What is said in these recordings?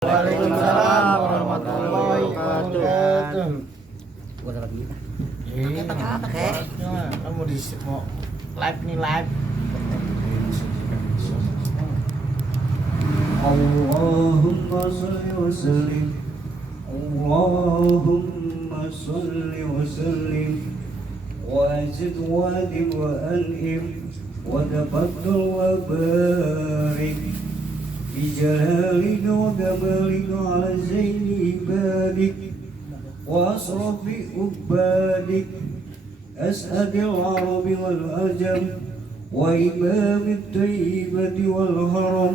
Waalaikumsalam warahmatullahi wabarakatuh. Gua ada lagi. Pakai. Kamu di mau live nih live. Allahumma shalli wa sallim. Allahumma shalli wa sallim. Wajid wadim wa an'im wa tafaddal wa barik. بجلالك وكمالك على زين عبادك وأشرف عبادك أسعد العرب والعجم وإمام الطيبة والهرم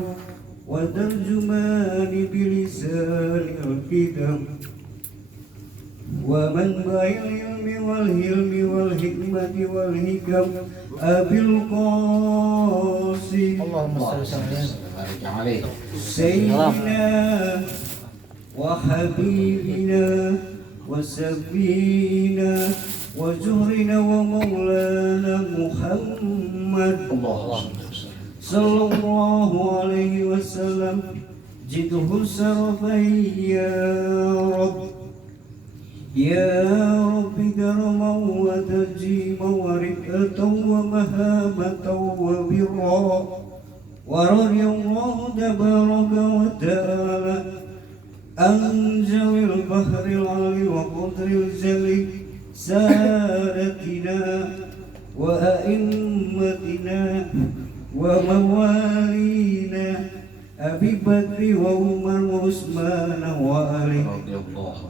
وترجمان بلسان الكتاب ومنبع العلم والهلم والحكمة والحكم أبي القاسم Allahumma shalli alaihi. سيدنا وحبيبنا وسفينا وزهرنا ومولانا محمد صلى الله عليه وسلم جده سرفا يا رب يا رب كرما وتجيما ورئة ومهابة وبرا ورضي الله تبارك وتعالى عن ذوي البحر العلي وقدر الجلي سادتنا وأئمتنا وموالينا أبي بكر وعمر وعثمان وعلي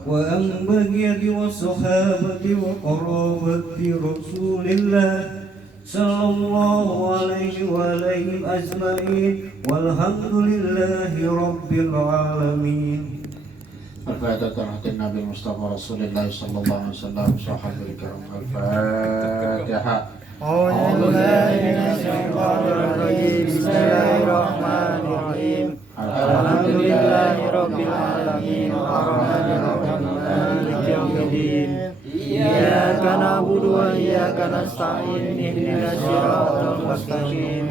وأن بقية والصحابة وقرابة رسول الله صلى الله عليه وآله أجمعين والحمد لله رب العالمين. الفاتحة النبي المصطفى رسول الله صلى الله عليه وسلم صحابه الكرام. الفاتحة. أعوذ بالله من الشيطان الرجيم. بسم الله الرحمن الرحيم. الحمد لله رب العالمين الرحمن الرحيم مالك يوم الدين. إياك نعبد وإياك نستعين اهدنا الصراط المستقيم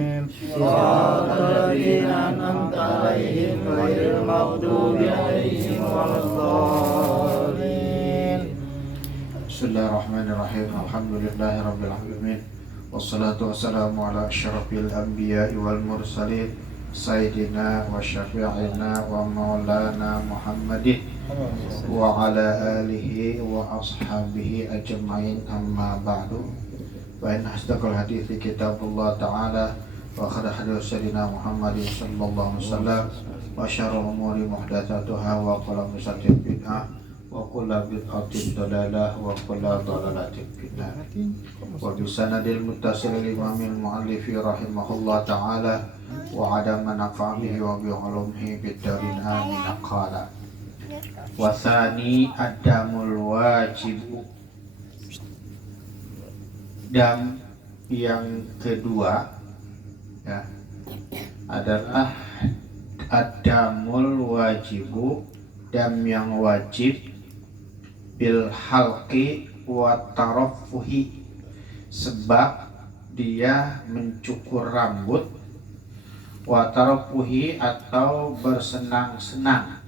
صراط الذين أنعمت عليهم غير المغضوب عليهم ولا الضالين. Bismillahirrahmanirrahim. Alhamdulillahi rabbil alamin. Wassalatu wassalamu ala asyrafil anbiya'i wal mursalin sayyidina wa syafi'ina wa maulana Muhammadin wa ala alihi wa ashabihi ajma'in, amma ba'du. Wa inna asdaqal hadithi kitabullah ta'ala wa khairal hadi sayyidina Muhammadin sallallahu alaihi wasallam wa syarrul umuri muhdatsatuha wa kullu muhdatsatin bid'ah wa kullu bid'atin dalalah wa kullu dalalatin finnar. Wa bi sanadil muttasil lil imamil muallifi rahimahullah ta'ala wa adama nafa'amihi wa bi ulumihi bid-darin amin. Qala wa tsani adamul wajibu. Dam yang kedua ya adalah adamul wajibu, dam yang wajib, bil halqi wa tarafuhi, sebab dia mencukur rambut, wa tarafuhi atau bersenang-senang,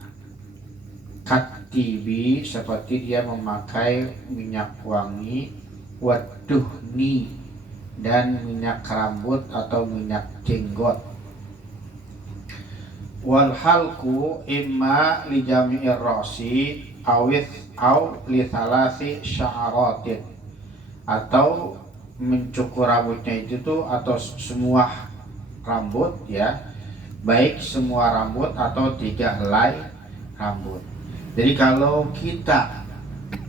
katibi seperti dia memakai minyak wangi, waduhni dan minyak rambut atau minyak jenggot. Wal halqu imma li jami'ir ra'si awith aw li thalasi sya'aratin, atau mencukur rambutnya itu tuh atau semua rambut ya, baik semua rambut atau 3 helai rambut. Jadi kalau kita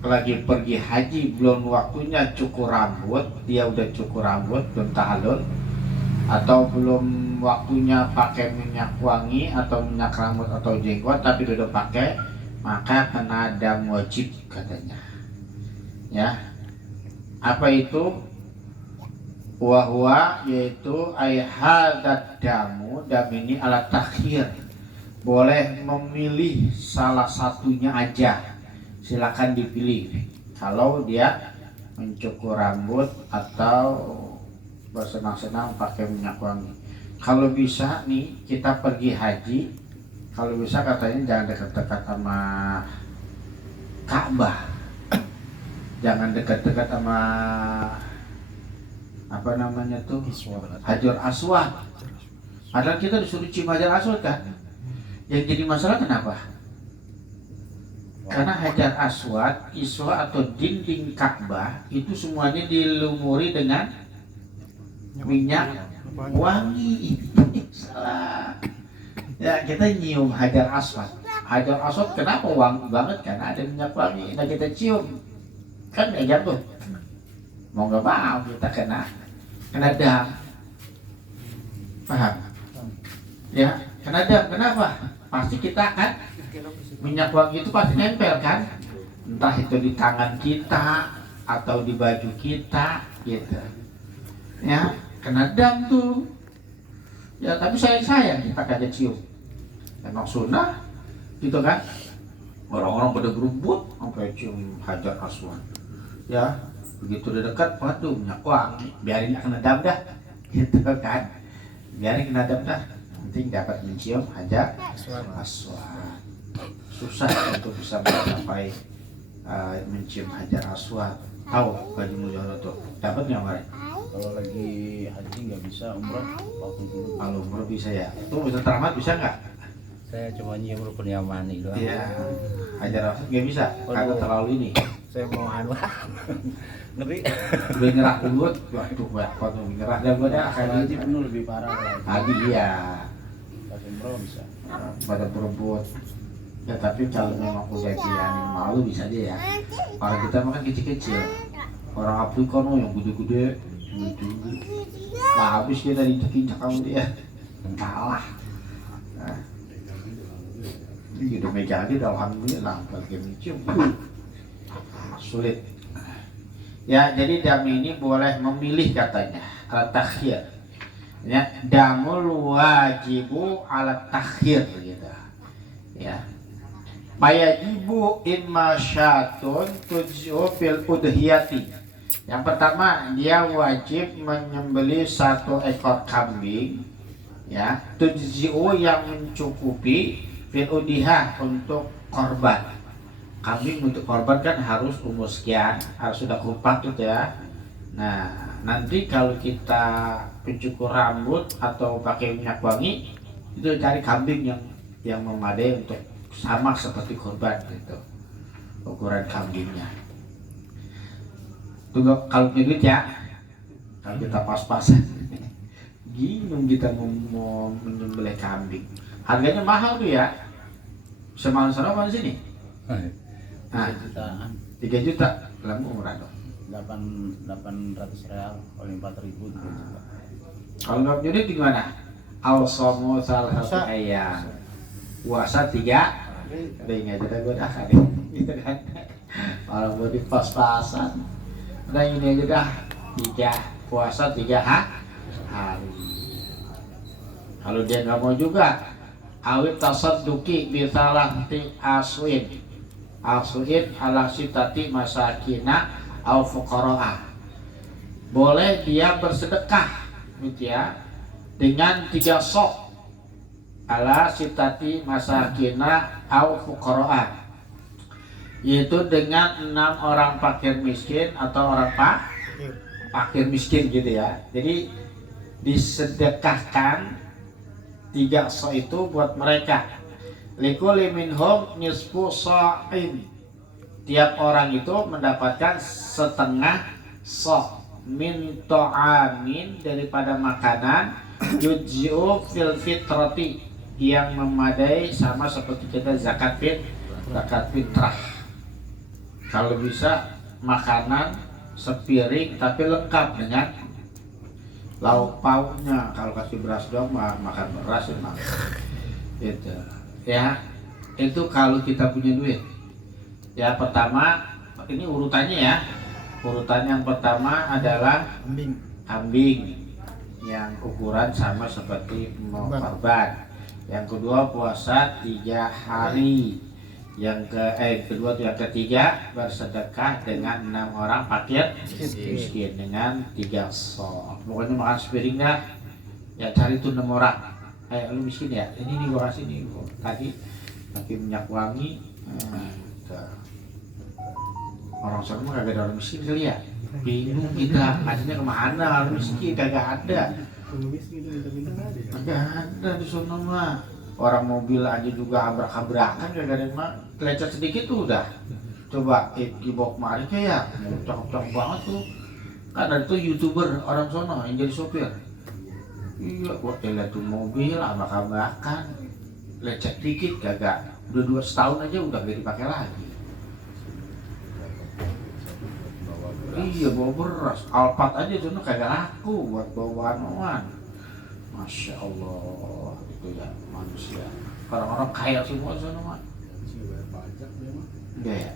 lagi pergi haji belum waktunya cukur rambut, dia udah cukur rambut belum tahallul, atau belum waktunya pakai minyak wangi atau minyak rambut atau jenggot tapi udah pakai, maka kena dam wajib katanya. Ya. Apa itu? Wahwa yaitu hadat damu, dam ini ala takhir. Boleh memilih salah satunya aja. Silakan dipilih. Kalau dia mencukur rambut atau bersenang-senang pakai minyak wangi. Kalau bisa nih kita pergi haji, kalau bisa katanya jangan dekat-dekat sama Ka'bah, jangan dekat-dekat sama apa namanya tuh Hajar Aswad. Padahal kita disuruh cium Hajar Aswad kan. Yang jadi masalah kenapa? Karena Hajar Aswad, Iswa atau dinding Ka'bah itu semuanya dilumuri dengan minyak wangi. Salah. Ya kita nyium Hajar Aswad. Hajar Aswad kenapa wangi banget? Karena ada minyak wangi. Nah kita cium kan nggak jatuh. Mau nggak mau kita kena dam. Paham? Ya kena dam. Kenapa? Pasti kita akan minyak wangi itu pasti nempel kan, entah itu di tangan kita atau di baju kita gitu ya, kena dam tuh ya. Tapi sayang kita kagak cium, emang sunnah gitu kan. Orang-orang pada berebut sampai cium Hajar Aswad ya, begitu udah dekat, waduh minyak wangi, biarin kena dam dah gitu kan, biarin kena dam dah, penting dapat mencium Hajar Aswad. Susah untuk bisa mencapai mencium Hajar Aswad. Tahu Haji Mulyono tuh dapat nggak kemarin? Kalau lagi haji nggak bisa, umroh waktu dulu. Kalau umroh bisa ya. Tuh bisa teramat bisa nggak? Saya cuma nyium rukun Yamani doang. Iya. Hajar Aswad nggak bisa karena terlalu ini. Saya mau anu. Ngeri. Udah nyerah dulu. Waduh, waktu nyerah daripada Haji haji penuh lebih parah lagi. Haji ya. Pas umroh bisa. Pada berebut. Ya tapi kalau memang udah dianin malu bisa aja ya. Orang kita makan kecil-kecil. Orang Afrika yang gede-gede, nah, habis kita diinjak kamu dia kalah. Nah, ini udah megang aja, alhamdulillah. Kalau mencium sulit. Ya jadi dam ini boleh memilih katanya, al-takhir. Ya, damul wajibu ala takhir gitu. Ya. Fayajibu imma syatun tujzu fil udhiyati. Yang pertama dia wajib menyembelih 1 ekor kambing ya, tujzi'u yang mencukupi fil udhiyah untuk korban. Kambing untuk korban kan harus umur sekian, harus sudah kurban gitu ya. Nah nanti kalau kita pencukur rambut atau pakai minyak wangi itu cari kambing yang memadai untuk sama seperti korban gitu ukuran kambingnya. Tunggu kalau punya duit ya, kalau kita pas-pasan bingung kita mau menyembelih kambing, harganya mahal tuh ya. Semahal sana mana sini? Nah, 3 juta lah, murah dong. 800 real, kalau 4.000 juga. Kalau nggak punya duit gimana? Al-somu salah satu ayam, puasa 3 ringan aja gue dah kali gitu kan. Orang mau di pas-pasan udah ini aja dah 3 puasa 3 hari. Kalau dia nggak mau juga awit tasadduqi bi salati aswin ala sitati masakina au fuqara'a, boleh dia bersedekah gitu ya dengan 3 sok ala sitati masakina au fuqara'a, yaitu dengan 6 orang fakir miskin atau orang fakir miskin gitu ya. Jadi disedekahkan 3 sok itu buat mereka. Likulli minhum nisfu sha'in, tiap orang itu mendapatkan setengah sok min ta'amin, daripada makanan yujzi'u fil fitrati, yang memadai sama seperti kita zakat fitrah. Kalau bisa makanan sepiring tapi lengkap dengan lauk pauknya. Kalau kasih beras doang makan beras emang itu ya. Itu kalau kita punya duit ya. Pertama ini urutannya ya, urutan yang pertama adalah kambing yang ukuran sama seperti mau korban. Yang kedua puasa 3 hari. Yang ketiga bersedekah dengan 6 orang fakir miskin dengan 3 sok. Pokoknya makan sepiring dah. Ya cari tuh 6 orang lu miskin ya, ini nih gua kasih nih, tadi pakai minyak wangi. Orang sana mah kagak ada orang miskin kali ya, bingung kita ngasihnya kemana, orang miskin kagak ada. Kagak ada di sana mah. Orang mobil aja juga abrak-abrakan, kagak ada mah, lecet sedikit tuh udah. Coba dibawa kemari kayak cakep-cakep banget tuh. Kan ada tuh YouTuber orang sono yang jadi sopir. Iya, gua lihat tuh mobil abrak-abrakan, lecet dikit kagak. Udah 2 tahun aja udah gak dipakai lagi. Iya, bawa beras, Alphard aja tuh kagak laku buat bawaan. Masya Allah, itu ya manusia. Orang-orang kaya semua sana mah. Iya ya.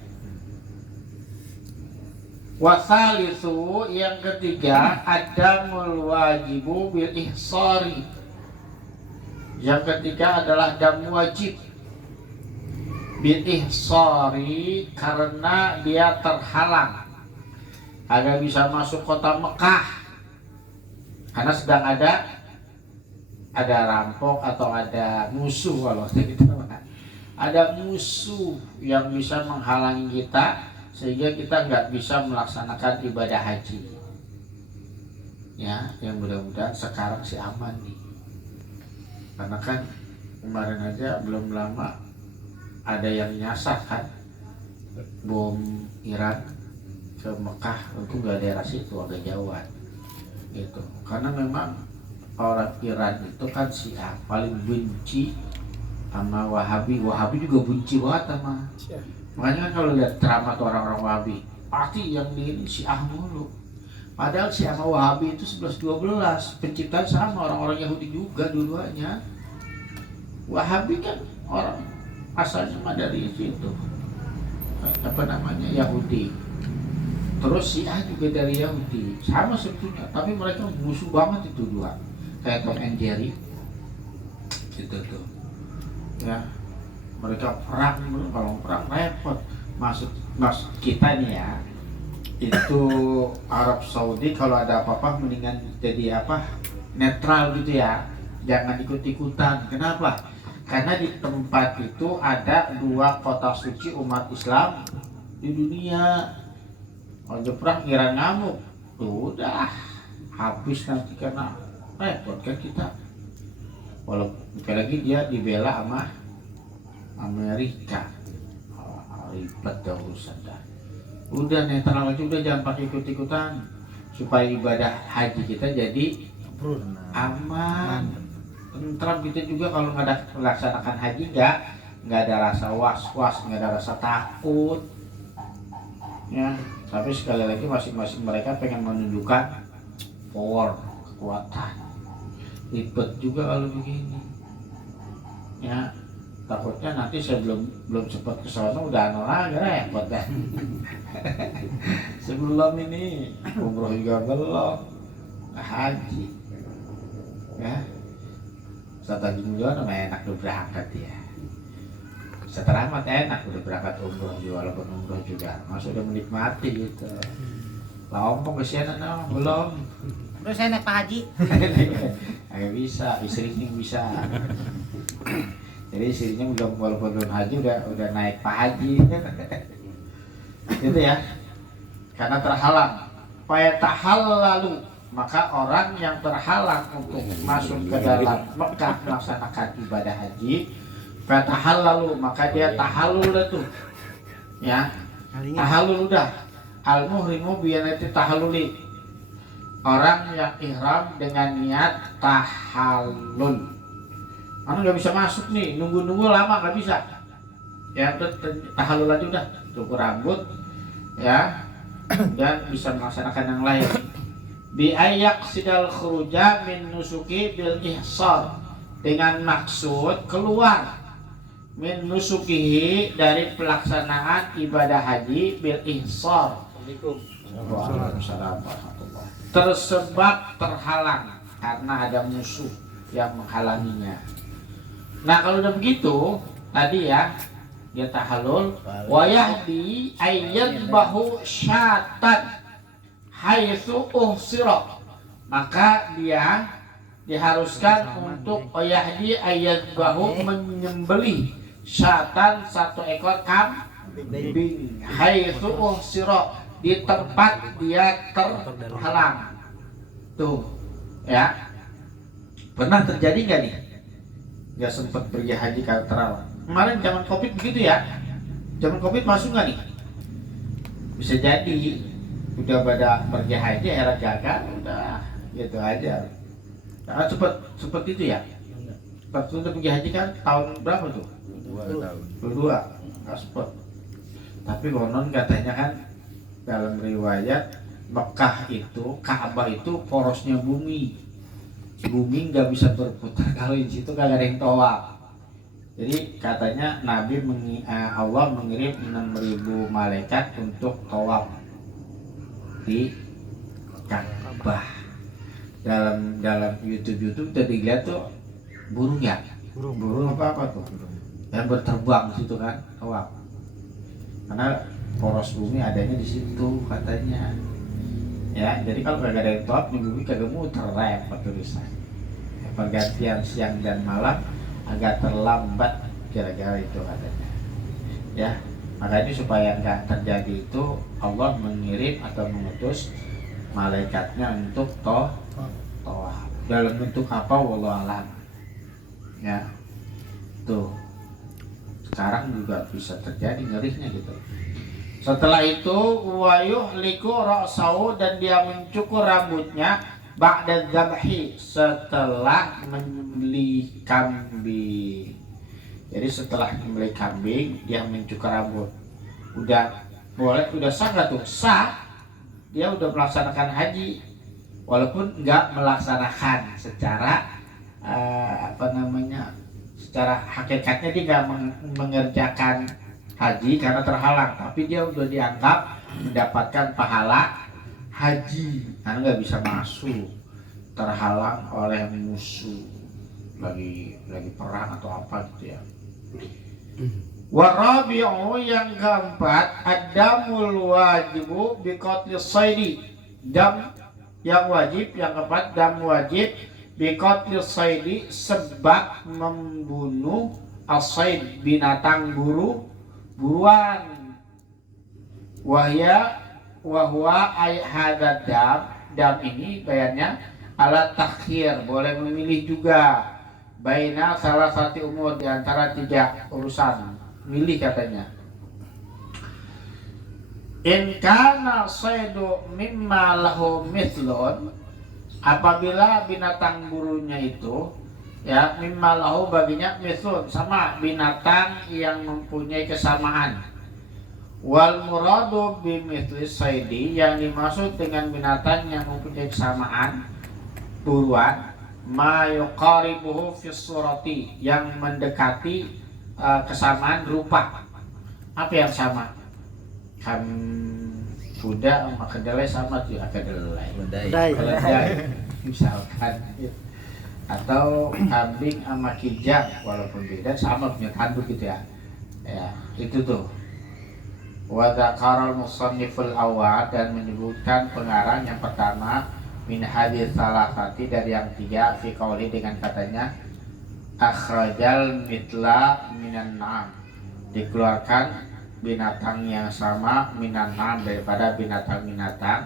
Wasalisu yang ketiga ada wajibu bil ihsari. Yang ketiga adalah dam wajib bil ihsari karena dia terhalang, agak bisa masuk kota Mekah karena sedang ada rampok atau ada musuh, kalau kita ada musuh yang bisa menghalangi kita sehingga kita nggak bisa melaksanakan ibadah haji. Ya, yang mudah-mudahan sekarang sih aman nih, karena kan kemarin aja belum lama ada yang nyasar kan bom Iran ke Mekah, itu nggak daerah situ, agak jauhan gitu. Karena memang orang Iran itu kan Syiah, paling benci sama Wahabi juga benci banget sama. Makanya kan kalau lihat ceramah orang-orang Wahabi pasti yang di ini Syiah mulu. Padahal Syiah sama Wahabi itu 11-12, penciptaan sama, orang-orang Yahudi juga dua-duanya. Wahabi kan orang asalnya mah dari situ, apa namanya, Yahudi. Terus Syiah juga dari Yahudi, sama sebetulnya, tapi mereka musuh banget itu dua, kayak Tom and Jerry gitu tuh ya. Mereka perang, kalau perang repot. Maksud kita nih ya, itu Arab Saudi kalau ada apa-apa mendingan jadi apa, netral gitu ya, jangan ikut-ikutan. Kenapa? Karena di tempat itu ada 2 kota suci umat Islam di dunia. Kalau perang Iran ngamuk, tuh udah habis nanti, karena repot kan kita. Walaupun lagi dia dibela sama Amerika, ribet dah urusan dah. Udah netral aja, udah jangan pakai ikut-ikutan, supaya ibadah haji kita jadi aman. Tentram kita juga kalau nggak ada melaksanakan haji, nggak ada rasa was-was, nggak ada rasa takut ya. Tapi sekali lagi masing-masing mereka pengen menunjukkan power, kekuatan. Ribet juga kalau begini ya. Takutnya nanti saya belum sempat ke sana udah lagi repot kan. Sebelum ini umroh juga belum, haji ya. Ustaz Haji Mulyono enak udah berangkat ya. Setelah amat enak udah berangkat umroh juga, walaupun umroh juga masuk udah menikmati gitu. Lompong kesianan belum. Terus saya naik Pak Haji. Agak bisa, istrinya bisa. Jadi istrinya udah, walaupun belum haji udah naik Pak Haji. Gitu ya. Karena terhalang. Lalu maka orang yang terhalang untuk masuk ke dalam Mekah melaksanakan ibadah haji, lalu maka dia tahallul itu. Ya. Tahallul udah. Al-muhrimu biyanati tahalluli. Orang yang ihram dengan niat tahallul. Karena nggak bisa masuk nih, nunggu lama nggak bisa. Ya, tahallul aja udah, cukur rambut, ya, dan bisa melaksanakan yang lain. Bi ayak sidal khuruja min nusuki bil ihsar, dengan maksud keluar min nusukihi dari pelaksanaan ibadah haji bil ihsar. Waalaikumsalam warahmatullahi. Tersebab terhalang karena ada musuh yang menghalanginya. Nah kalau udah begitu tadi ya, dia tahallul wa yahdi ayyadbahu syatan haitsu uhsira, maka dia diharuskan untuk yahdi ayat bahu menyembelih syatan satu ekor kambing haitsu uhsira di tempat dia terhalang. Tuh ya, pernah terjadi nggak nih nggak sempat pergi haji karena terawat? Kemarin zaman covid begitu ya, zaman covid masuk nggak nih? Bisa jadi udah pada pergi haji era gagal udah gitu aja. Nah, cepet itu ya. Waktu itu pergi haji kan tahun berapa tuh? 2 tahun. Berdua, nggak cepet. Tapi konon katanya kan dalam riwayat Mekah itu, Ka'bah itu porosnya bumi. Bumi nggak bisa berputar kalau di situ kagak ada yang tawaf. Jadi katanya Allah mengirim 6.000 malaikat untuk tawaf di Ka'bah. Dalam YouTube udah dilihat tuh burung ya, burung apa tuh yang berterbang di situ kan tawaf. Karena poros bumi adanya di situ katanya. Ya, jadi kalau kagak ada yang tawaf di bumi kagak muter repot tulisan. Pergantian siang dan malam agak terlambat kira-kira itu katanya. Ya, makanya supaya nggak terjadi itu Allah mengirim atau mengutus malaikatnya untuk tawaf dalam bentuk apa wallahu alam. Ya, tuh sekarang juga bisa terjadi ngerinya gitu. Setelah itu wayuh liku ra'sahu dan dia mencukur rambutnya ba'da dzabhi setelah menyembelih kambing. Jadi setelah menyembelih kambing dia mencukur rambut. Udah boleh, udah sah nggak tuh? Sah. Dia udah melaksanakan haji walaupun nggak melaksanakan secara secara hakikatnya dia nggak mengerjakan haji karena terhalang, tapi dia udah dianggap mendapatkan pahala haji karena nggak bisa masuk, terhalang oleh musuh lagi perang atau apa gitu ya. Warabi'u yang keempat adamul wajibu biqatlis saidi, dam yang wajib, yang keempat dam wajib biqatlis saidi sebab membunuh as-said binatang buruan. Wahwa ay hadad dam ini bayarnya ala takhir, boleh memilih juga baina salah satu umur di antara 3 urusan, milih katanya. In kana saydu mimma lahu mithlun, apabila binatang burunya itu ya mimma lahu baginya mithlun, sama binatang yang mempunyai kesamaan. Wal muradu bimithli saydi, yang dimaksud dengan binatang yang mempunyai kesamaan buruan, ma yuqaribuhu fi surati, yang mendekati kesamaan rupa. Apa yang sama? Kuda sama kedelai sama tuh, kedelai misalkan, atau kambing sama kijang walaupun beda sama punya tanduk gitu ya. Ya, itu tuh. Wa dzakaral musanniful awal, dan menyebutkan pengarang yang pertama min hadis salasati, dari yang 3 fi qauli dengan katanya akhrajal mitla minan na'am, dikeluarkan binatang yang sama minan na'am daripada binatang-binatang,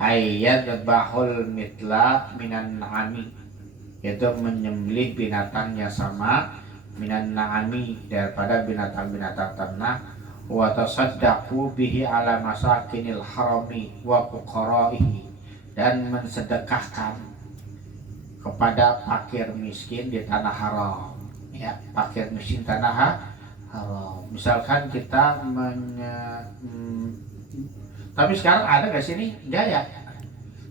ayyadbahul mitla minan na'ami, yaitu menyembelih binatang yang sama minan na'ami daripada binatang-binatang ternak, wa tasaddaqu bihi ala masakinil harami wa fuqaraihi, dan mensedekahkan kepada fakir miskin di tanah haram. Ya, fakir miskin tanah haram. Misalkan kita tapi sekarang ada gak sih nih? Enggak ya.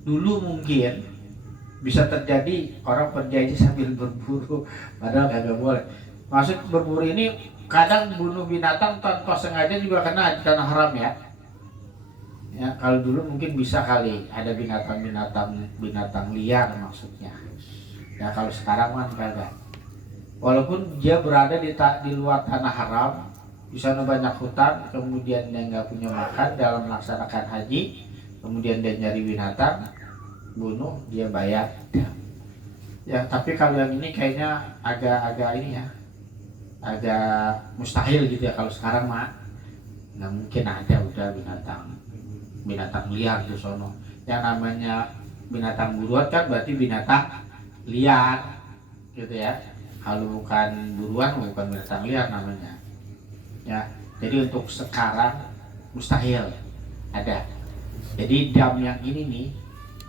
Dulu mungkin bisa terjadi orang pergi sambil berburu, padahal kagak boleh. Maksud berburu ini kadang bunuh binatang tanpa sengaja juga kena di tanah haram ya. Ya, kalau dulu mungkin bisa kali ada binatang liar maksudnya. Ya, kalau sekarang kan kagak. Walaupun dia berada di luar tanah haram, di sana banyak hutan, kemudian dia nggak punya makan dalam melaksanakan haji, kemudian dia nyari binatang, bunuh, dia bayar. Ya, tapi kalau yang ini kayaknya agak ini ya, agak mustahil gitu ya kalau sekarang mah. Nggak mungkin ada udah binatang liar di sono. Yang namanya binatang buruan kan berarti binatang liar gitu ya. Kalau bukan buruan bukan binatang liar namanya. Ya, jadi untuk sekarang mustahil ada. Jadi dam yang ini nih,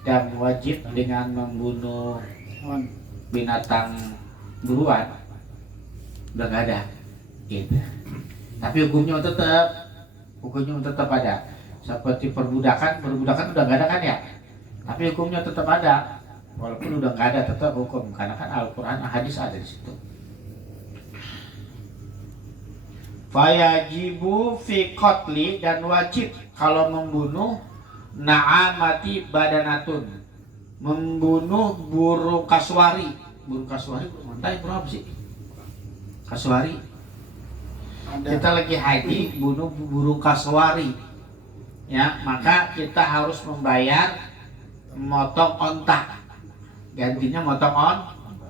dam wajib dengan membunuh binatang buruan udah nggak ada gitu. Tapi hukumnya tetap ada. Seperti perbudakan udah nggak ada kan ya, tapi hukumnya tetap ada walaupun udah nggak ada, tetap hukum karena kan Al-Quran hadis ada di situ. Fayajibu fi qatli, dan wajib kalau membunuh na'amati badanatun, membunuh burung kasuari. Burung kasuari mantai berapa sih? Kasuari. Kita lagi haji bunuh burung kasuari. Ya, maka kita harus membayar motong ontak. Gantinya motong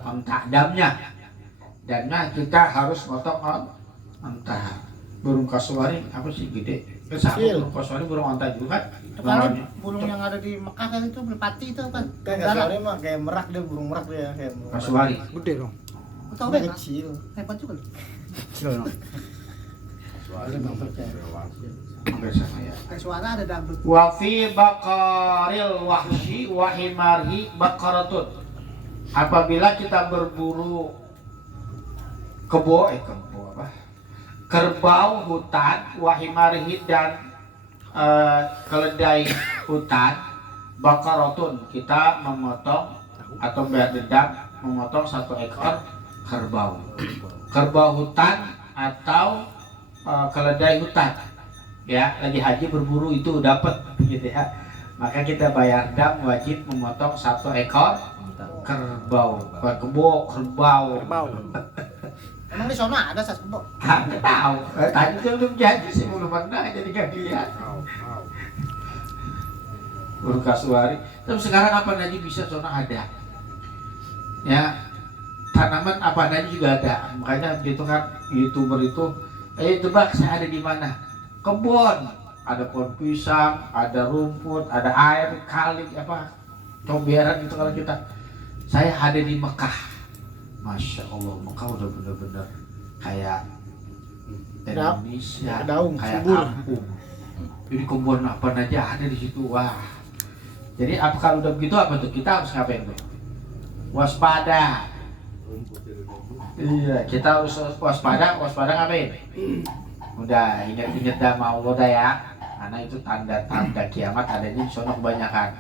ontak damnya. Damnya kita harus motong ontak. Burung kasuari apa sih gede? Burung kasuari burung ontak juga kan? Kalau burung yang ada di Mekah kan itu merpati itu kan. Kayak kasuari mah kayak merak, dia burung merak dia kayak Kasuari. gede dong. Tahu Dia kan? kecil. Hebat juga. Kecil dong. Suara ada dangdut. Wa fi baqaril wahsyi wa himarhi baqaratun. Apabila kita berburu kerbau hutan, wa himarhi, dan keledai hutan, baqaratun, kita memotong atau bayar dendam memotong 1 ekor kerbau. Kerbau hutan atau keledai hutan. Ya, lagi haji berburu itu dapat gitu ya. Maka kita bayar dam wajib memotong 1 ekor kerbau. Kerbau. Emang di sana ada sas kebo? Nggak tahu. Tadi tuh belum jadi sih, belum pernah jadi nggak lihat. Burung kasuari. Tapi sekarang apa aja bisa sana ada. Ya, tanaman apa aja juga ada. Makanya gitu kan YouTuber itu, tebak saya ada di mana? Kebun, ada pohon pisang, ada rumput, ada air, kali comberan gitu kalau kita. Saya ada di Mekah, Masya Allah, Mekah udah bener-bener kayak Indonesia, kayak kampung. Jadi kebun apa aja ada di situ, wah. Jadi apa kalau udah begitu apa tuh kita harus ngapain tuh? Waspada. Iya, kita harus waspada ngapain? Udah ingat sama Allah dah ya, karena itu tanda-tanda kiamat adanya di sana kebanyakan.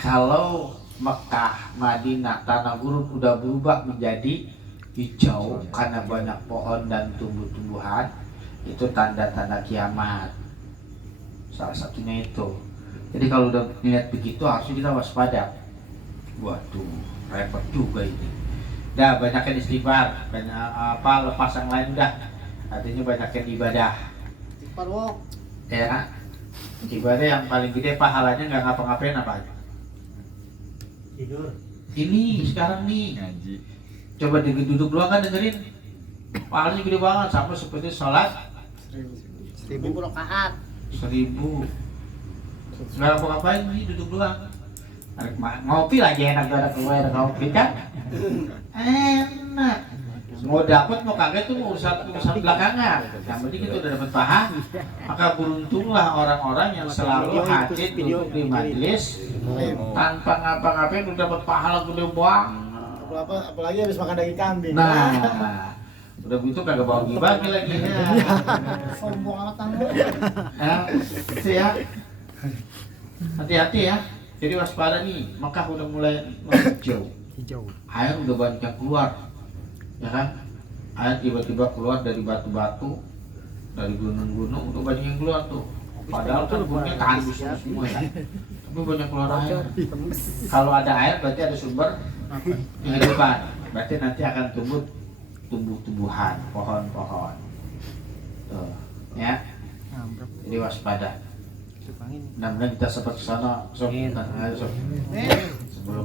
Kalau Mekah, Madinah, tanah gurun udah berubah menjadi hijau karena banyak pohon dan tumbuh-tumbuhan, itu tanda-tanda kiamat. Salah satunya itu. Jadi kalau udah lihat begitu harusnya kita waspada. Waduh, repot juga ini. Dah banyakin istighfar, banyak lepas yang lain udah. Artinya banyakin ibadah. Istighfar wong. Ya. Ibadah yang paling gede pahalanya nggak ngapa-ngapain apa aja. Tidur. Ini sekarang nih. Ngaji. Coba duduk doang kan dengerin. Pahalanya gede banget, sama seperti sholat 1000 rakaat. 1000. Nggak ngapa-ngapain nih, duduk doang. Ngopi lagi enak, ada keluar ngopi kan? Enak. Mau dapat mau kagak tuh urusan belakangan. Yang penting itu udah dapat pahala. Maka beruntunglah orang-orang yang selalu hadir duduk di majelis tanpa ngapa-ngapain udah dapat pahala gede banget. Apalagi habis makan daging kambing. Nah, udah begitu kagak bawa bagi lagi. Sombong amat kamu. Itu ya. Hati-hati ya. Jadi waspada nih. Maka udah mulai hijau. Air udah banyak yang keluar. Ya kan, air tiba-tiba keluar dari batu-batu, dari gunung-gunung, udah banyak yang keluar tuh. Padahal kan gunungnya tandus semua ya, tapi banyak keluar air. Kalau ada air berarti ada sumber kehidupan, berarti nanti akan tumbuh-tumbuhan, pohon-pohon. Tuh, ya. Jadi waspada. Mudah-mudahan kita sempat ke sana sebelum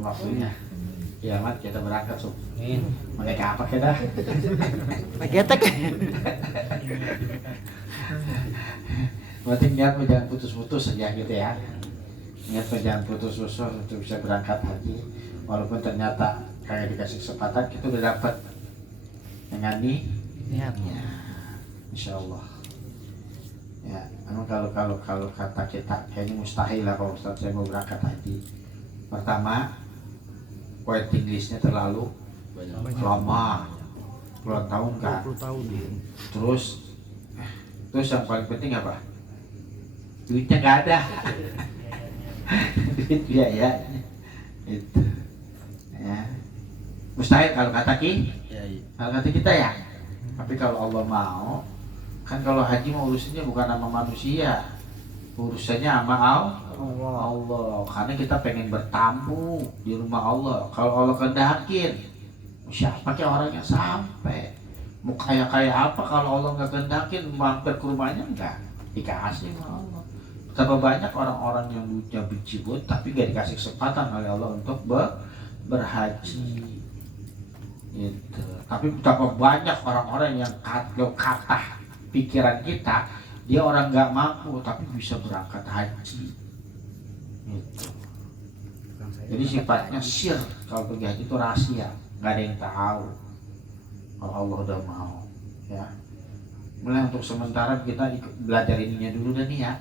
waktunya. kiamat kita berangkat sob. Mereka apa kita? Paketek. Berarti niat jangan putus-putus saja gitu ya. Niat jangan putus-putus untuk bisa berangkat haji. Walaupun ternyata kayak dikasih kesempatan kita udah dapat dengan niatnya. Insya Allah. Ya, emang kalau kata kita kayaknya mustahil lah kalau Ustaz saya mau berangkat haji. Pertama, waiting listnya terlalu lama, puluhan tahun kan. Terus yang paling penting apa? Duitnya nggak ada. Duit biaya itu. Ya. Mustahil kalau kata kalau kata kita ya. Tapi kalau Allah mau, kan kalau haji mau urusannya bukan sama manusia, urusannya sama Allah. Karena kita pengen bertamu di rumah Allah. Kalau Allah kehendakin, siapa kayak orang yang sampai mau kaya apa kalau Allah nggak kehendakin mampir ke rumahnya enggak dikasih sama Allah. Betapa banyak orang-orang yang duitnya bejibut tapi gak dikasih kesempatan oleh Allah untuk berhaji. Gitu. Tapi betapa banyak orang-orang yang kata pikiran kita dia orang nggak mampu tapi bisa berangkat haji. Gitu. Jadi sifatnya sir, kalau pergi haji itu rahasia, nggak ada yang tahu. Kalau Allah udah mau, ya. Mulai untuk sementara kita belajar ininya dulu dan nih ya,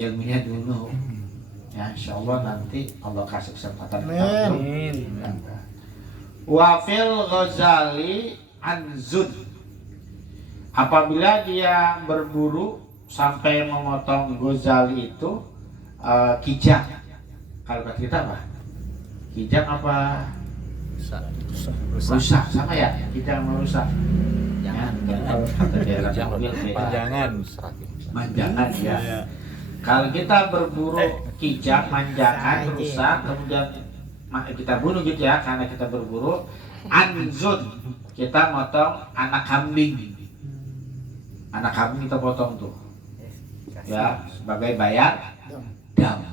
ilmunya dulu. Ya, insya Allah nanti Allah kasih kesempatan. Amin. Wafil Ghazali Anzud, apabila dia berburu sampai memotong Ghazali itu kijang. Kalau kata kita apa? Kijang apa? Rusak sama ya? Kijang sama rusak. Jangan manjangan ya. Kalau kita berburu kijang, manjangan, rusak, kemudian kita bunuh gitu ya, karena kita berburu. Anzud, kita motong anak kambing. Anak kambing kita potong tuh, ya, sebagai bayar dam.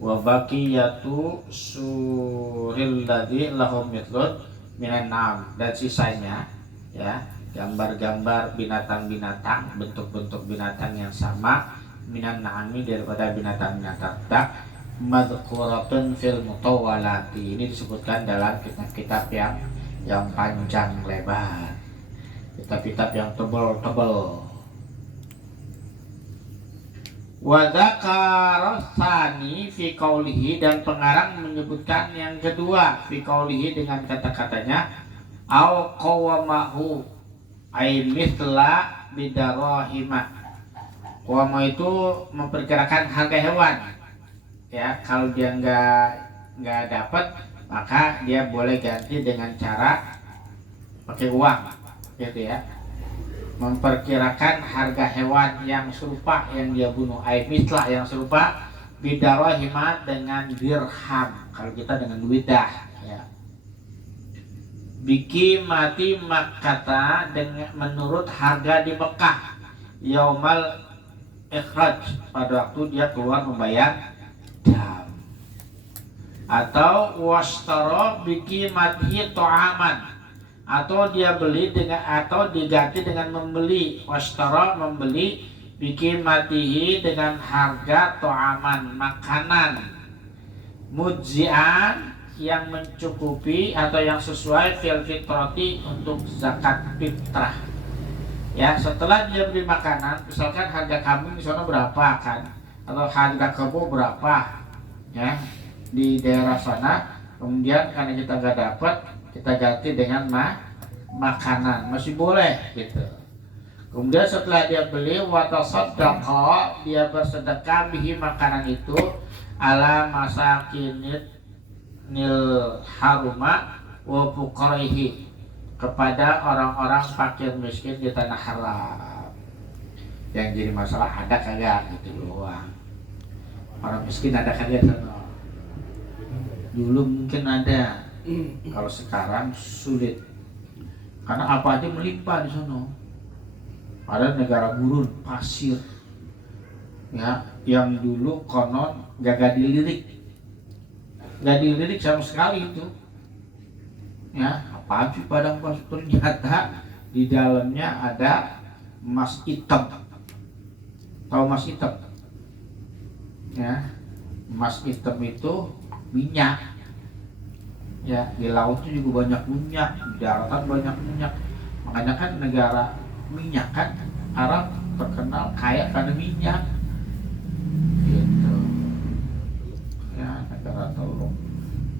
Wa baqiyatu suril ladzi lahum mithlun minan nam, dan sisanya ya gambar-gambar binatang-binatang, bentuk-bentuk binatang yang sama minan na'ami, daripada binatang-binatang tak madhkuratun fil mutawalati. Ini disebutkan dalam kitab-kitab yang panjang lebar, kitab-kitab yang tebal-tebal. Wa dzakara tsani fi qaulihi, dan pengarang menyebutkan yang kedua fi qaulihi dengan kata-katanya au qawamahu ay mithla bidarahima. Qawama itu memperkirakan harga hewan. Ya, kalau dia nggak dapat, maka dia boleh ganti dengan cara pakai uang, gitu ya. Memperkirakan harga hewan yang serupa yang dia bunuh, mislah yang serupa, bidarahima dengan dirham, kalau kita dengan duidah, ya. Biki mati Makkah, dengan menurut harga di Mekah, yaumal ikhraj, pada waktu dia keluar membayar dam. Atau washtara biki mati to'aman, atau dia beli dengan, atau diganti dengan membeli. Washtara, membeli, bikin matihi, dengan harga to'aman, makanan, mujzi'an, yang mencukupi atau yang sesuai fil fitrati, untuk zakat fitrah. Ya, setelah dia beli makanan, misalkan harga kambing di sana berapa kan, atau harga kebo berapa ya di daerah sana, kemudian karena kita nggak dapat, kita ganti dengan makanan, masih boleh gitu. Kemudian setelah dia beli, watasaddaqa, dia bersedekah bihi, makanan itu, ala masakinit nil haruma wa fuqaraihi, kepada orang-orang fakir miskin di tanah haram. Yang jadi masalah ada kagak gitu doang. Orang miskin ada kagak sana? Dulu mungkin ada, kalau sekarang sulit. Karena apa aja melimpah di sana. Ada negara gurun, pasir, ya, yang dulu konon gagah dilirik. nggak dilirik sama sekali itu. Ya, apaan sih padang pasir? Ternyata di dalamnya ada emas hitam. Tahu emas hitam? Ya, emas hitam itu minyak. Ya, di laut itu juga banyak minyak, di daratan banyak minyak. Makanya kan negara minyak kan, Arab terkenal kaya karena minyak. Gitu. Ya, negara tolong.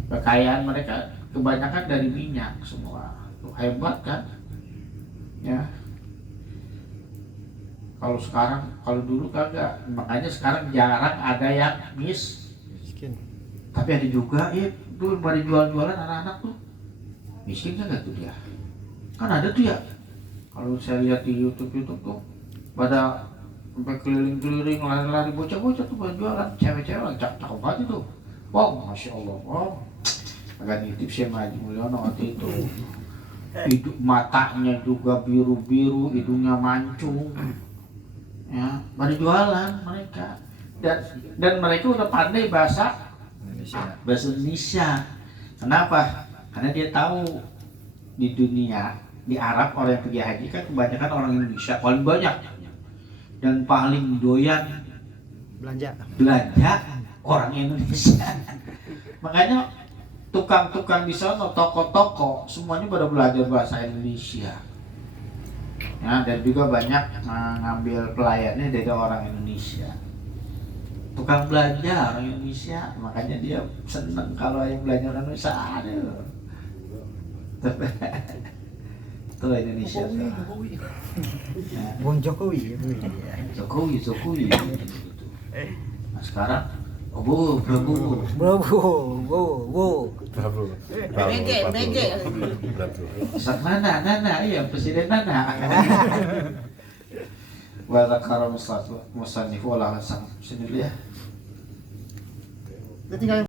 Kekayaan mereka kebanyakan dari minyak semua. Tuh hebat kan? Ya. Kalau sekarang, kalau dulu kagak. Makanya sekarang jarang ada yang miskin. Tapi ada juga ya, tuh pada jual-jualan anak-anak tuh miskin kan gak tuh dia? Kan ada tuh ya. Kalau saya lihat di YouTube tuh pada sampai keliling-keliling lari-lari bocah-bocah tuh pada jualan, cewek-cewek cakep banget itu. Wow, masya Allah, wow. Agak nitip sih sama Haji Mulyono waktu itu. Hidung matanya juga biru-biru, hidungnya mancung. Ya, pada jualan mereka. Dan mereka udah pandai bahasa Indonesia. Kenapa? Karena dia tahu di dunia, di Arab orang yang pergi haji kan kebanyakan orang Indonesia, paling banyak. Dan paling doyan belanja orang Indonesia. Makanya tukang-tukang di sana, toko-toko, semuanya pada belajar bahasa Indonesia. Ya, dan juga banyak ngambil pelayannya dari orang Indonesia. Tukang belanja orang Indonesia, makanya dia seneng kalau yang belanja orang Indonesia. Aduh. Tuh Indonesia. Jokowi. Nah, sekarang Prabowo. Mege. Saat Nana, iya Presiden Nana. Wala karam musannif wala sang sini ya. Dia tinggal